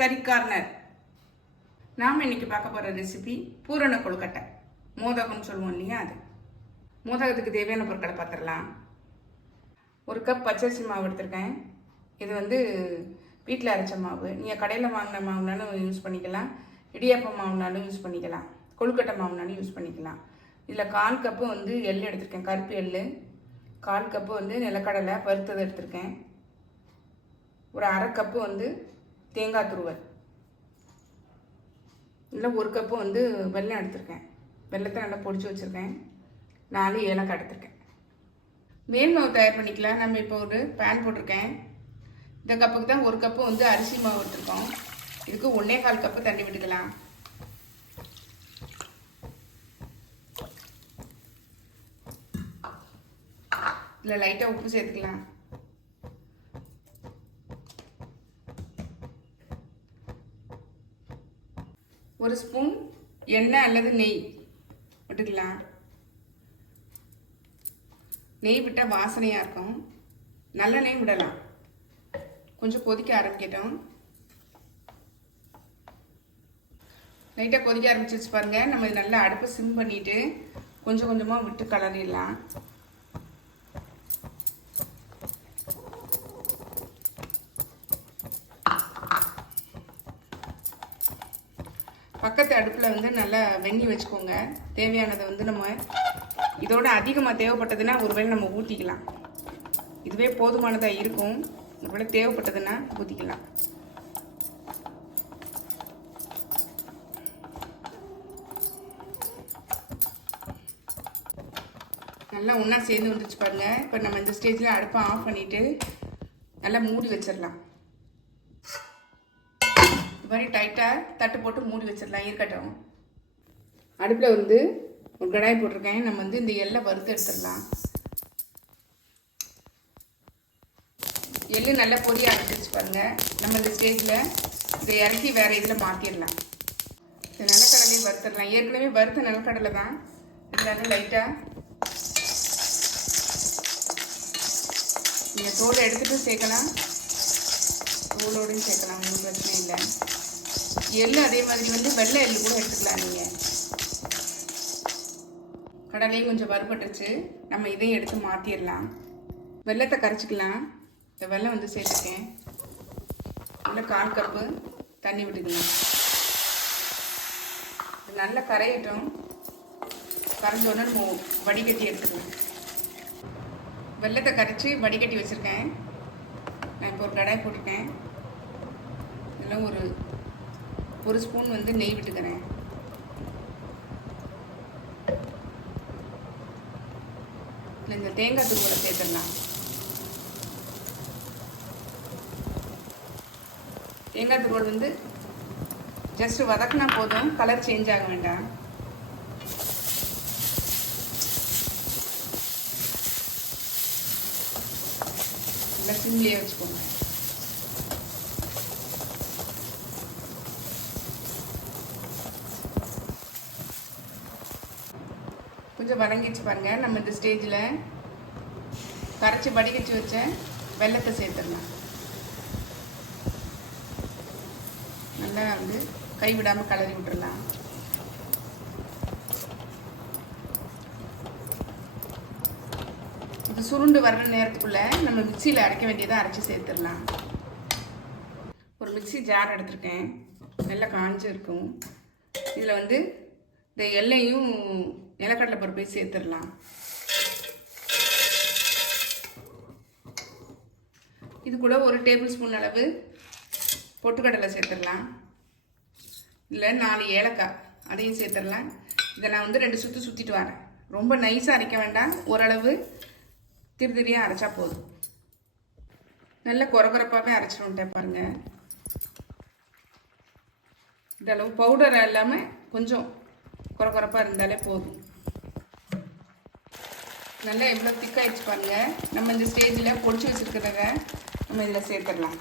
கறி கார்னர் நாம் இன்னைக்கு பார்க்க போகிற ரெசிபி பூரண கொழுக்கட்டை. மோதகம்னு சொல்லுவோம் இல்லையா அது? மோதகத்துக்கு தேவையான பொருட்களை பார்த்துடலாம். ஒரு கப் பச்சரிசி மாவு எடுத்திருக்கேன். இது வந்து வீட்டில் அரைச்ச மாவு. நீங்கள் கடையில் வாங்கின மாவுனாலும் யூஸ் பண்ணிக்கலாம். இடியாப்பம் மாவுனாலும் யூஸ் பண்ணிக்கலாம். கொழுக்கட்டை மாவுனாலும் யூஸ் பண்ணிக்கலாம். இதில் கால் கப்பு வந்து எள் எடுத்திருக்கேன். கருப்பு எள் கால் கப்பு வந்து நிலக்கடலை வறுத்தது எடுத்திருக்கேன். ஒரு அரை கப்பு வந்து தேங்காய் துருவல். இல்லை ஒரு கப்பு வந்து வெள்ளம் எடுத்திருக்கேன். வெள்ளத்தை நல்லா பொடிச்சு வச்சுருக்கேன். நாலு ஏலக்காய் எடுத்திருக்கேன். மேல் மாவு தயார் பண்ணிக்கலாம். நம்ம இப்போ ஒரு பேன் போட்டிருக்கேன். இந்த கப்புக்கு தான் ஒரு கப்பு வந்து அரிசி மாவு எடுத்துருக்கோம். இதுக்கு ஒன்றே கால் கப்பு தண்ணி விட்டுக்கலாம். இல்லை லைட்டாக உப்பு சேர்த்துக்கலாம். ஒரு ஸ்பூன் எண்ணெய் அல்லது நெய் விட்டுக்கலாம் நெய் விட்டால் வாசனையாக இருக்கும். நல்ல நெய் விடலாம். கொஞ்சம் கொதிக்க ஆரம்பிக்கட்டும். லைட்டாக கொதிக்க ஆரம்பிச்சிச்சு பாருங்கள் நம்ம இது நல்லா அடுப்பை சிம் பண்ணிவிட்டு கொஞ்சம் கொஞ்சமாக விட்டு கலரிடலாம் பக்கத்து அடுப்பில் வந்து நல்லா வெந்நி வச்சுக்கோங்க. தேவையானதை வந்து நம்ம இதோட அதிகமாக தேவைப்பட்டதுன்னா ஒருவேளை நம்ம ஊற்றிக்கலாம் இதுவே போதுமானதாக இருக்கும். ஒருவேளை தேவைப்பட்டதுன்னா ஊற்றிக்கலாம் நல்லா ஒன்றா சேர்ந்து வந்துருச்சு பாருங்க. இப்போ நம்ம இந்த ஸ்டேஜில் அடுப்பை ஆஃப் பண்ணிவிட்டு நல்லா மூடி வச்சிடலாம். இது மாதிரி டைட்டாக தட்டு போட்டு மூடி வச்சிடலாம். இருக்கட்டும். அடுப்பில் வந்து ஒரு கடாய் போட்டிருக்கேன். நம்ம வந்து இந்த எள்ளை வறுத்து எடுத்துடலாம். எள்ளு நல்லா பொரிய ஆரம்பிச்சிருச்சு பாருங்கள் நம்ம இந்த ஸ்டேஜில் இதை இறக்கி வேறு இதில் மாற்றிடலாம் இந்த நிலக்கடலையும் வறுத்துடலாம். ஏற்கனவே வறுத்த நிலக்கடலை தான். இருந்தாலும் லைட்டாக நீங்கள் தோலை எடுத்துகிட்டு சேர்க்கலாம். தோலோடையும் சேர்க்கலாம். ஒன்றும் பிரச்சனை இல்லை. எள்ளு அதே மாதிரி வந்து வெள்ளை எள்ளு கூட எடுத்துக்கலாம் நீங்கள் கடலையும் கொஞ்சம் வறுபட்டுச்சு நம்ம இதையும் எடுத்து மாற்றிடலாம் வெள்ளத்தை கரைச்சிக்கலாம். இந்த வெள்ளம் வந்து சேர்த்துக்கேன் நல்லா கால் கப்பு தண்ணி விட்டுக்கலாம் இது நல்லா கரையட்டும். கரைஞ்சோடனே நம்ம வடிகட்டி எடுத்துக்கலாம். வெள்ளத்தை கரைச்சி வடிகட்டி வச்சுருக்கேன். நான் இப்போ ஒரு கடாய் போட்டிருக்கேன் இதில் ஒரு ஒரு ஸ்பூன் வந்து நெய் விட்டுக்கிறேன். இல்லை இந்த தேங்காய் துருவலை சேர்த்துடலாம். தேங்காய் துருவல் வந்து ஜஸ்ட் வதக்குனா போதும். கலர் சேஞ்ச் ஆக வேண்டாம். நல்லா சிம்லேயே வச்சுக்கோங்க. கொஞ்சம் வதங்கிச்சு பாருங்க. நம்ம இந்த ஸ்டேஜில் கரைச்சி வடிகச்சி வச்ச வெள்ளத்தை சேர்த்துடலாம். நல்லா வந்து கைவிடாமல் கலரி விட்டுடலாம் இது சுருண்டு வர்ற நேரத்துக்குள்ளே நம்ம மிக்சியில் அரைக்க வேண்டியதை அரைச்சி சேர்த்துடலாம். ஒரு மிக்சி ஜார் எடுத்திருக்கேன். நல்லா காஞ்சிருக்கும். இதில் வந்து இந்த எல்லையும் நிலக்கடலை பருப்பையும் சேர்த்துடலாம். இது கூட ஒரு டேபிள் ஸ்பூன் அளவு பொட்டுக்கடலை சேர்த்துடலாம். இல்லை நாலு ஏலக்காய் அதையும் சேர்த்துடலாம். இதை நான் வந்து ரெண்டு சுற்று சுற்றிட்டு வரேன். ரொம்ப நைஸாக அரைக்க வேண்டாம். ஓரளவு திருதிரியாக அரைச்சா போதும். நல்ல குறகுறப்பாகவே அரைச்சிட்டு பாருங்கள் இந்த பவுடர் இல்லாமல் கொஞ்சம் குறகுறப்பாக இருந்தாலே போதும். நல்லா எவ்வளோ திக்காயிடுச்சு பாருங்கள் நம்ம இந்த ஸ்டேஜில் பொடிச்சு வச்சுருக்கிறத நம்ம இதில் சேர்த்துடலாம்.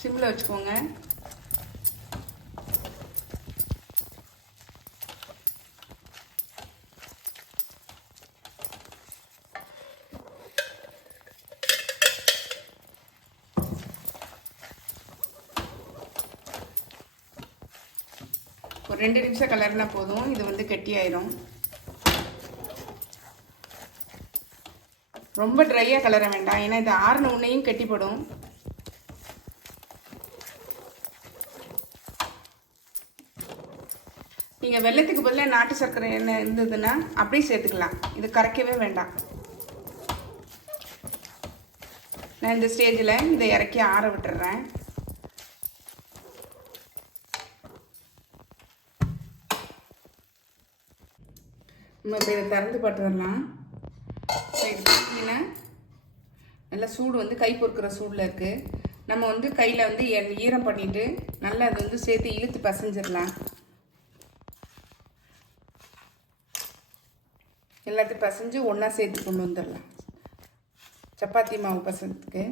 சிம்மில் வச்சுக்கோங்க. ரெண்டு நிமிஷம் கலர்னா போதும். இது வந்து கெட்டியாயிரும். ரொம்ப ட்ரையாக கலர வேண்டாம். ஏன்னா இது ஆறுன உன்னையும் கெட்டிப்படும். நீங்கள் வெள்ளத்துக்கு பதிலாக நாட்டு சர்க்கரை என்ன இருந்ததுன்னா அப்படியே சேர்த்துக்கலாம். இது கரைக்கவே வேண்டாம். நான் இந்த ஸ்டேஜில் இதை இறக்கி ஆற விட்டுறேன். நம்ம இப்போ இதை திறந்து பார்த்துடலாம் இது பார்த்தீங்கன்னா நல்லா சூடு வந்து கை பொறுக்கிற சூடில் இருக்குது நம்ம வந்து கையில் வந்து ஈரம் பண்ணிவிட்டு நல்லா அதை வந்து சேர்த்து இழுத்து பசைஞ்சிடலாம். எல்லாத்தையும் பசைஞ்சு ஒன்றா சேர்த்து கொண்டு வந்துடலாம். சப்பாத்தி மாவு பசத்துக்கு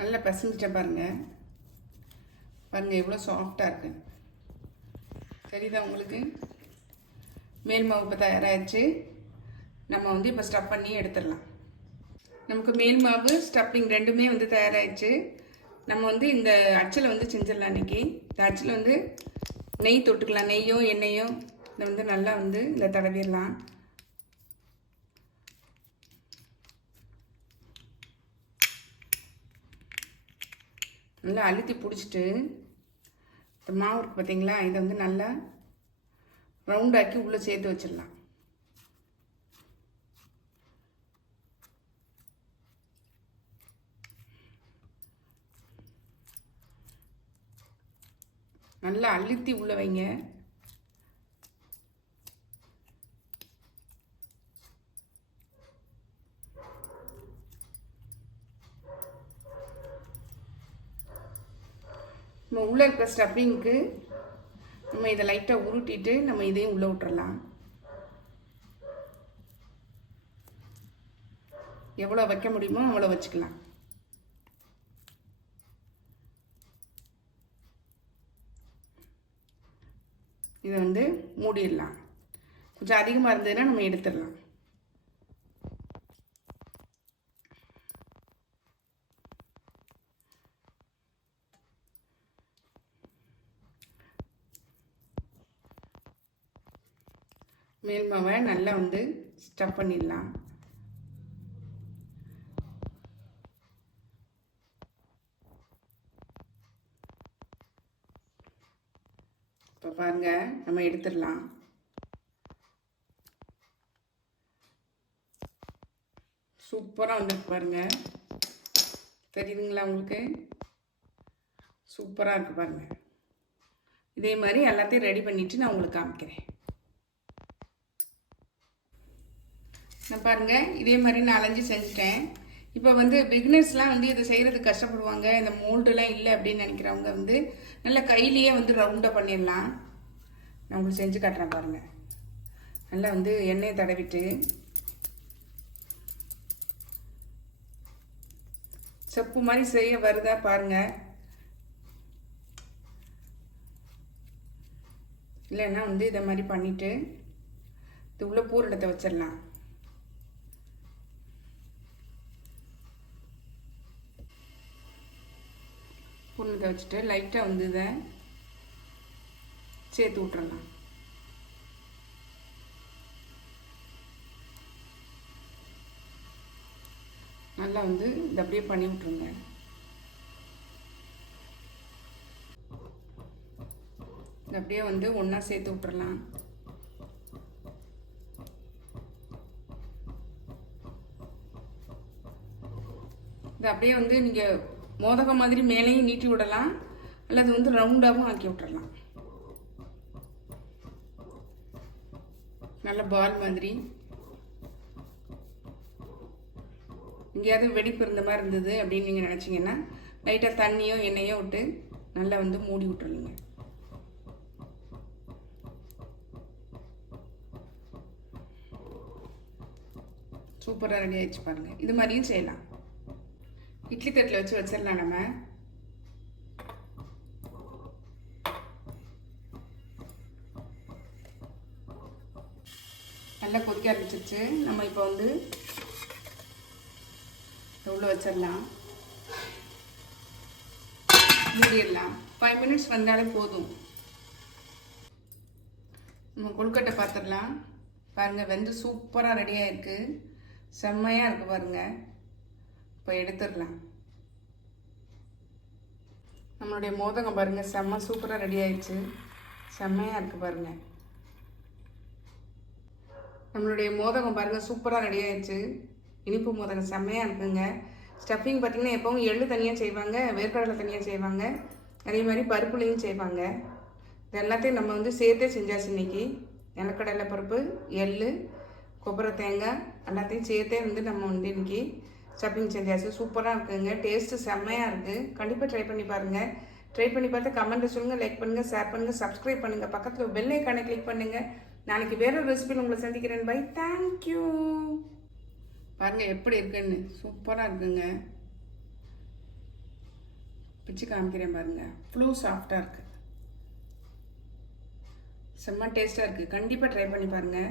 நல்லா பசஞ்சிட்டேன் பாருங்கள் பாருங்கள் எவ்வளோ சாஃப்டாக இருக்குது தெரியுதா உங்களுக்கு? மேல் மாவு இப்போ தயாராகிடுச்சு நம்ம வந்து இப்போ ஸ்டஃப் பண்ணி எடுத்துடலாம். நமக்கு மேல் மாவு ஸ்டஃப்பிங் ரெண்டுமே வந்து தயாராகிடுச்சு நம்ம வந்து இந்த அச்சில் வந்து செஞ்சிடலாம் இன்றைக்கி இந்த அச்சில் வந்து நெய் தொட்டுக்கலாம். நெய்யோ எண்ணெயோ இதை வந்து நல்லா வந்து இந்த தடவிடலாம். நல்லா அழுத்தி பிடிச்சிட்டு இந்த மாவு இருக்குது பார்த்தீங்களா இதை வந்து நல்லா ரவுண்டாக்கி உள்ளே சேர்த்து வச்சிடலாம். நல்லா அழுத்தி உள்ளே வைங்க. நம்ம உள்ளே இருக்கிற ஸ்டஃப்பிங்க்கு நம்ம இதை லைட்டாக உருட்டிட்டு நம்ம இதையும் உள்ளே விட்டுறலாம். எவ்வளோ வைக்க முடியுமோ அவ்வளோ வச்சுக்கலாம். இதை வந்து மூடிடலாம். கொஞ்சம் அதிகமாக இருந்ததுன்னா நம்ம எடுத்துடலாம். மேல் மாவை நல்லா வந்து ஸ்டஃப் பண்ணிடலாம். இப்போ பாருங்க நம்ம எடுத்துடலாம். சூப்பராக வந்துருக்கு பாருங்க. தெரியுதுங்களா உங்களுக்கு? சூப்பராக இருக்கு பாருங்க. இதே மாதிரி எல்லாத்தையும் ரெடி பண்ணிவிட்டு நான் உங்களுக்கு காமிக்கிறேன். நான் பாருங்கள் இதே மாதிரி நான் அலைஞ்சு செஞ்சுட்டேன். இப்போ வந்து பிகினர்ஸ்லாம் வந்து இதை செய்கிறதுக்கு கஷ்டப்படுவாங்க இந்த மோல்டுலாம் இல்லை அப்படின்னு நினைக்கிறவங்க வந்து நல்லா கையிலேயே வந்து ரவுண்டாக பண்ணிடலாம். நான் உங்களுக்கு செஞ்சு காட்டுறேன் பாருங்கள் நல்லா வந்து எண்ணெயை தடவிட்டு செப்பு மாதிரி செய்ய வருதா பாருங்கள் இல்லைன்னா வந்து இதை மாதிரி பண்ணிவிட்டு இது உள்ளே பூரடத்தை வச்சிடலாம். புண்ணு வச்சுட்டு லைட்டாக வந்து இதை சேர்த்து விட்றலாம் நல்லா வந்து இதை அப்படியே பண்ணி விட்ருங்க இதை அப்படியே வந்து ஒன்றா சேர்த்து விட்றலாம் இது அப்படியே வந்து நீங்கள் மோதகம் மாதிரி மேலேயும் நீட்டி விடலாம். அல்லது வந்து ரவுண்டாகவும் ஆக்கி விட்டுறலாம். நல்ல பால் மாதிரி. எங்கேயாவது வெடிப்பு இருந்த மாதிரி இருந்தது அப்படின்னு நீங்கள் நினச்சிங்கன்னா லைட்டாக தண்ணியோ எண்ணெயோ விட்டு நல்லா வந்து மூடி விட்டுருங்க சூப்பராக ரெடி ஆயிடுச்சு பாருங்கள் இது மாதிரியும் செய்யலாம். இட்லி தட்டில் வச்சு வச்சிடலாம் நம்ம. நல்லா கொதிக்க ஆரம்பிச்சிருச்சு. நம்ம இப்போ வந்து இதை உள்ள வச்சிடலாம். மூடிடலாம். ஃபைவ் மினிட்ஸ் வந்தாலே போதும். நம்ம கொழுக்கட்டை பார்த்துடலாம். பாருங்கள் வெந்து சூப்பராக ரெடியாக இருக்குது செம்மையாக இருக்குது பாருங்கள் இப்போ எடுத்துடலாம். நம்மளுடைய மோதகம் பாருங்கள் செம்ம சூப்பராக ரெடி ஆயிடுச்சு. செம்மையாக இருக்குது பாருங்கள் நம்மளுடைய மோதகம் பாருங்கள் சூப்பராக ரெடி ஆயிடுச்சு. இனிப்பு மோதகம் செம்மையாக இருக்குங்க. ஸ்டஃபிங் பார்த்திங்கன்னா எப்பவும் எள்ளு தனியாக செய்வாங்க வேர்க்கடலை தனியாக செய்வாங்க. அதே மாதிரி பருப்புலையும் செய்வாங்க. இது எல்லாத்தையும் நம்ம வந்து சேர்த்தே செஞ்சாச்சு இன்னைக்கு. நிலக்கடலை பருப்பு எள்ளு கொப்பரை தேங்காய் எல்லாத்தையும் சேர்த்தே வந்து நம்ம வந்து இன்னைக்கு சப்பிங் செஞ்சாச்சு சூப்பராக இருக்குங்க. டேஸ்ட்டு செம்மையாக இருக்குது கண்டிப்பாக ட்ரை பண்ணி பாருங்கள் ட்ரை பண்ணி பார்த்து கமெண்ட்டை சொல்லுங்கள் லைக் பண்ணுங்கள் ஷேர் பண்ணுங்கள் சப்ஸ்கிரைப் பண்ணுங்கள் பக்கத்தில் பெல் ஐக்கானை கிளிக் பண்ணுங்கள் நாளைக்கு வேற ஒரு ரெசிபியில் உங்களை சந்திக்கிறேன். பை தேங்க்யூ பாருங்கள் எப்படி இருக்குன்னு. சூப்பராக இருக்குங்க. பிச்சு காமிக்கிறேன் பாருங்கள் ஃப்ளோ சாஃப்டாக இருக்குது செம்ம டேஸ்ட்டாக இருக்குது கண்டிப்பாக ட்ரை பண்ணி பாருங்கள்